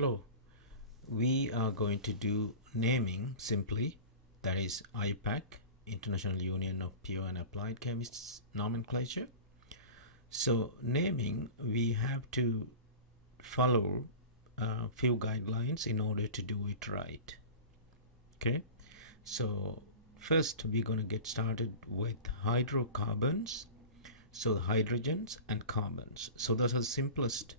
Hello, we are going to do naming simply, that is IUPAC, International Union of Pure and Applied Chemists Nomenclature. So naming, we have to follow a few guidelines in order to do it right. Okay, so first we're going to get started with hydrocarbons. So the hydrogens and carbons. So those are the simplest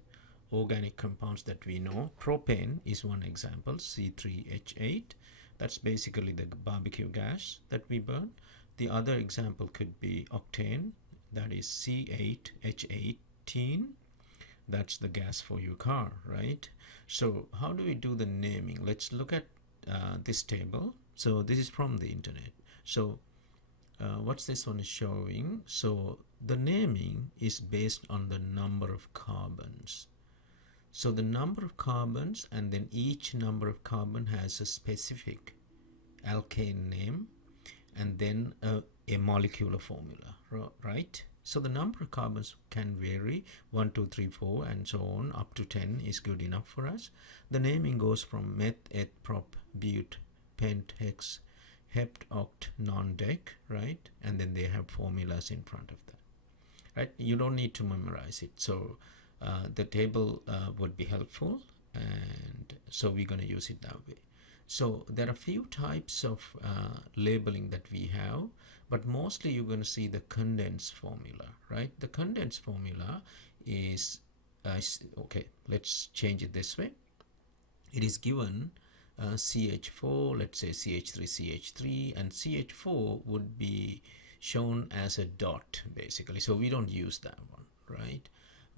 organic compounds that we know. Propane is one example, C3H8. That's basically the barbecue gas that we burn. The other example could be octane, that is C8H18. That's the gas for your car, right? So how do we do the naming? Let's look at this table. So this is from the internet. So what's this one is showing? So the naming is based on the number of carbons. So the number of carbons, and then each number of carbon has a specific alkane name and then a molecular formula, right? So the number of carbons can vary, 1, 2, 3, 4 and so on, up to 10 is good enough for us. The naming goes from meth, eth, prop, bute, pent, hex, hept, oct, non-dec, right? And then they have formulas in front of that, right? You don't need to memorize it. So the table would be helpful, and so we're going to use it that way. So there are a few types of labeling that we have, but mostly you're going to see the condensed formula, right? The condensed formula is, okay, let's change it this way. It is given CH4, let's say CH3, and CH4 would be shown as a dot basically, so we don't use that one, right?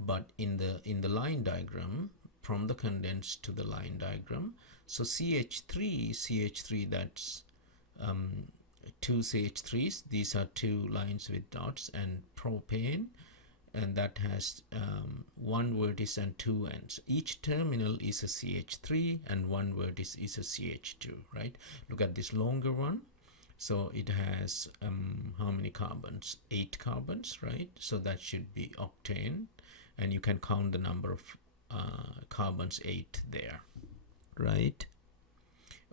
But in the line diagram, from the condensed to the line diagram, so CH3, that's two CH3s, these are two lines with dots, and propane, and that has one vertex and two ends. Each terminal is a CH3 and one vertex is a CH2, right? Look at this longer one. So it has how many carbons? 8 carbons, right? So that should be octane, and you can count the number of carbons, 8 there, right?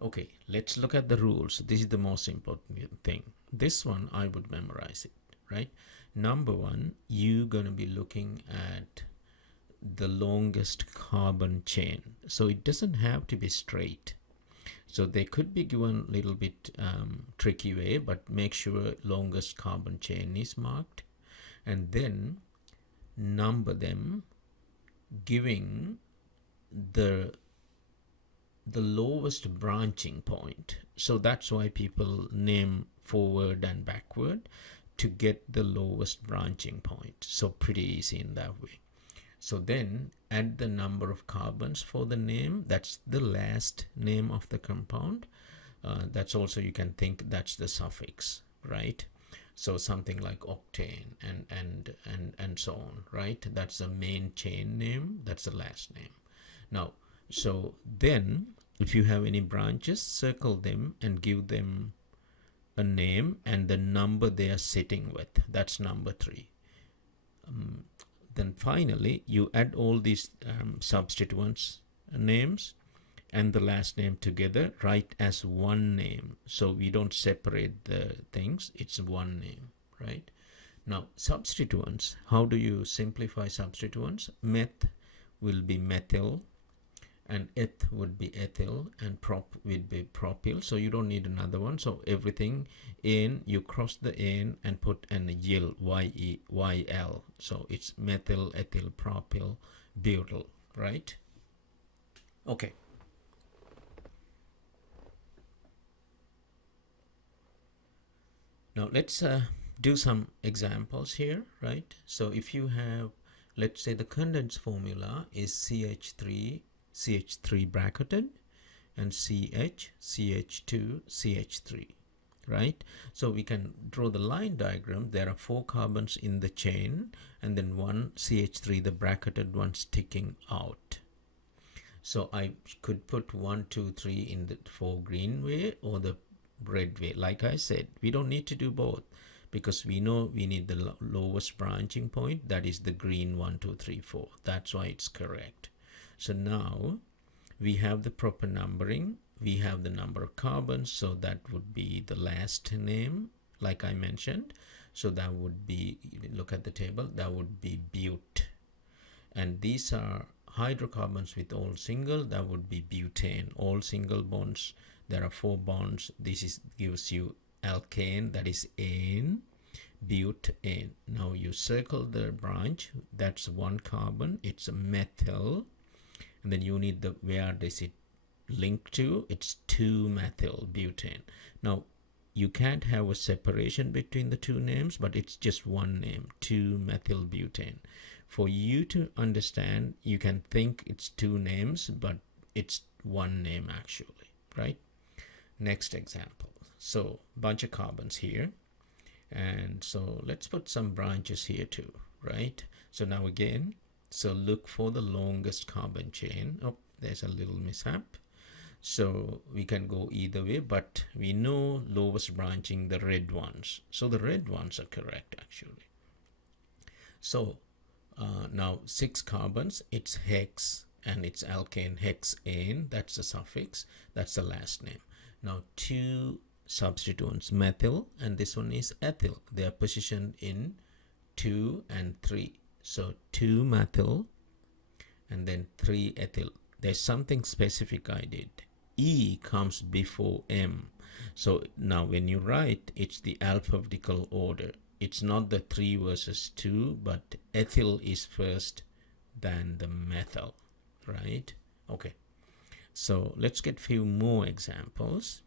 Okay, let's look at the rules. This is the most important thing. This one I would memorize it, right? Number one, you're going to be looking at the longest carbon chain. So it doesn't have to be straight. So they could be given a little bit tricky way, but make sure longest carbon chain is marked, and then number them, giving the lowest branching point. So that's why people name forward and backward, to get the lowest branching point. So pretty easy in that way. So then add the number of carbons for the name. That's the last name of the compound. That's also, you can think that's the suffix, right? So something like octane and so on, right? That's the main chain name. That's the last name. Now, so then if you have any branches, circle them and give them a name and the number they are sitting with. That's number 3. Then finally you add all these substituents names and the last name together, write as one name. So we don't separate the things, it's one name, right? Now substituents, how do you simplify substituents? Meth will be methyl, and eth would be ethyl, and prop would be propyl. So you don't need another one. So everything in, you cross the N and put an yl, Y-E-Y-L. So it's methyl, ethyl, propyl, butyl, right? Okay. Now let's do some examples here, right? So if you have, let's say the condensed formula is CH3 bracketed, and CH2, CH3, right? So we can draw the line diagram. There are 4 carbons in the chain, and then one CH3, the bracketed one, sticking out. So I could put 1, 2, 3 in the 4 green way or the red way. Like I said, we don't need to do both, because we know we need the lowest branching point, that is the green 1, 2, 3, 4. That's why it's correct. So now we have the proper numbering, we have the number of carbons, so that would be the last name, like I mentioned. So that would be, look at the table, that would be bute. And these are hydrocarbons with all single, that would be butane. All single bonds, there are 4 bonds. This gives you alkane, that is ane, butane. Now you circle the branch, that's 1 carbon, it's a methyl. And then you need the, where does it link to? It's 2-methyl butane. Now you can't have a separation between the 2 names, but it's just one name, 2-methyl butane. For you to understand, you can think it's 2 names, but it's 1 name actually, right? Next example. So bunch of carbons here, and so let's put some branches here too, right? So now again, so look for the longest carbon chain. Oh, there's a little mishap. So we can go either way, but we know lowest branching, the red ones. So the red ones are correct actually. So now 6 carbons, it's hex, and it's alkane, hexane, that's the suffix, that's the last name. Now 2 substituents, methyl, and this one is ethyl. They are positioned in 2 and 3. So 2-methyl and then 3-ethyl. There's something specific I did. E comes before M. So now when you write, it's the alphabetical order. It's not the 3 versus 2, but ethyl is first, than the methyl, right? Okay, so let's get few more examples.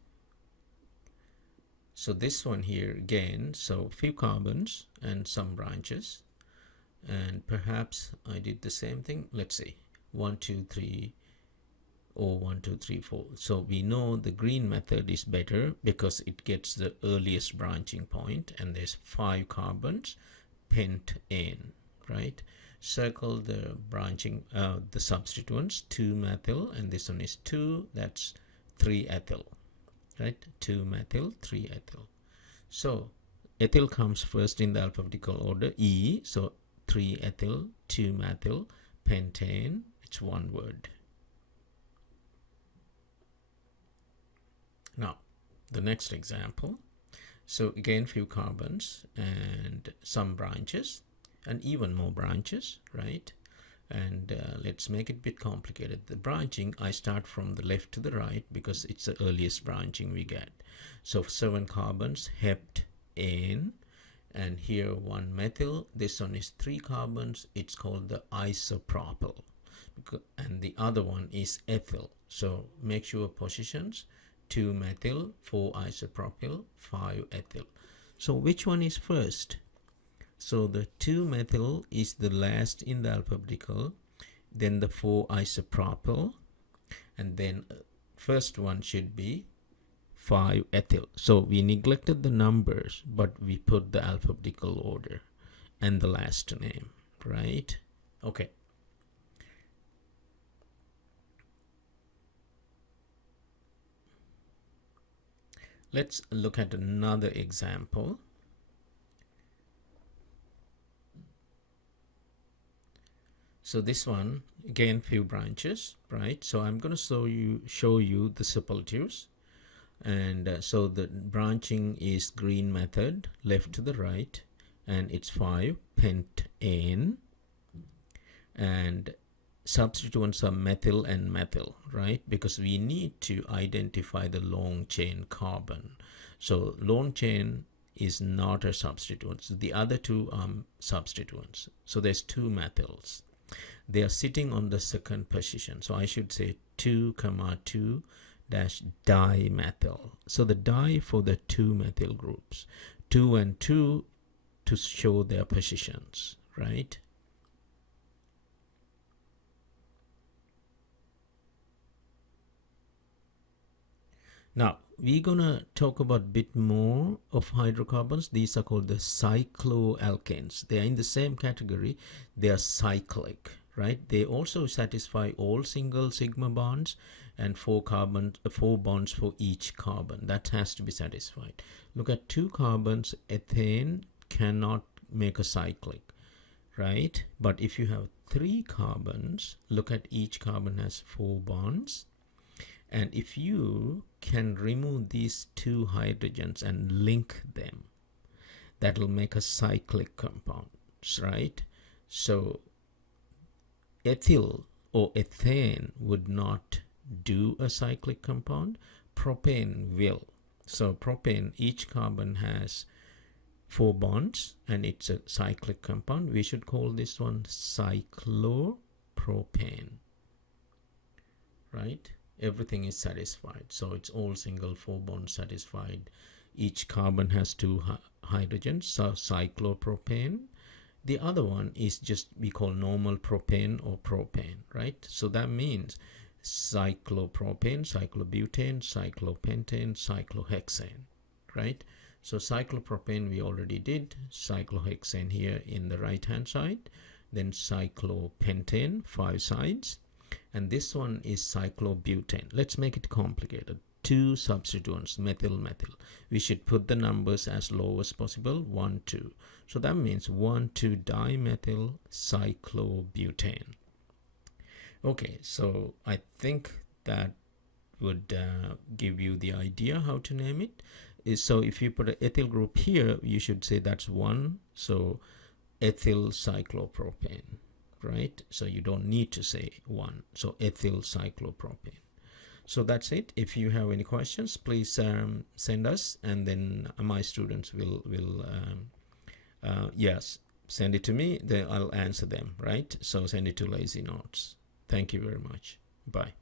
So this one here again, so few carbons and some branches, and perhaps I did the same thing. Let's see, 1 2 3, or 1 2 3 4. So we know the green method is better because it gets the earliest branching point, and there's 5 carbons, pentane, right? Circle the branching, the substituents, 2-methyl, and this one is 2, that's 3-ethyl, right? 2-methyl, 3-ethyl. So ethyl comes first in the alphabetical order, E, so 3-ethyl, 2-methyl, pentane, it's one word. Now the next example, so again few carbons and some branches and even more branches, right? And let's make it a bit complicated. The branching, I start from the left to the right because it's the earliest branching we get. So 7 carbons, heptane, and here 1-methyl. This one is 3 carbons, it's called the isopropyl, and the other one is ethyl. So make sure positions, 2-methyl, 4-isopropyl, 5-ethyl. So which one is first? So the 2-methyl is the last in the alphabetical, then the 4-isopropyl, and then first one should be 5-ethyl. So we neglected the numbers, but we put the alphabetical order and the last name, right? Okay. Let's look at another example. So this one, again, few branches, right? So I'm going to show you the superlatives. And so the branching is green method, left to the right, and it's 5, pentane. And substituents are methyl and methyl, right? Because we need to identify the long chain carbon. So long chain is not a substituent. So the other 2 are substituents. So there's 2 methyls. They are sitting on the second position. So I should say 2, 2 dash dimethyl. So the di for the 2 methyl groups, 2 and 2 to show their positions, right? Now we're gonna talk about a bit more of hydrocarbons. These are called the cycloalkanes. They are in the same category. They are cyclic, right? They also satisfy all single sigma bonds and 4 bonds for each carbon. That has to be satisfied. Look at 2 carbons, ethane cannot make a cyclic, right? But if you have 3 carbons, look at each carbon has 4 bonds. And if you can remove these 2 hydrogens and link them, that will make a cyclic compound, right? So ethyl or ethane would not do a cyclic compound. Propane will. So propane, each carbon has 4 bonds and it's a cyclic compound. We should call this one cyclopropane, right? Everything is satisfied. So it's all single 4 bonds satisfied. Each carbon has 2 hydrogens, so cyclopropane. The other one is just we call normal propane or propane, right? So that means cyclopropane, cyclobutane, cyclopentane, cyclohexane, right? So cyclopropane we already did, cyclohexane here in the right hand side, then cyclopentane, 5 sides, and this one is cyclobutane. Let's make it complicated. 2 substituents, methyl, methyl. We should put the numbers as low as possible, 1, 2. So that means 1,2-dimethyl cyclobutane. Okay, so I think that would give you the idea how to name it. So if you put an ethyl group here, you should say that's 1. So ethyl cyclopropane, right? So you don't need to say 1. So ethyl cyclopropane. So that's it. If you have any questions, please send us, and then my students will yes, send it to me. Then I'll answer them, right? So send it to Lazy Notes. Thank you very much. Bye.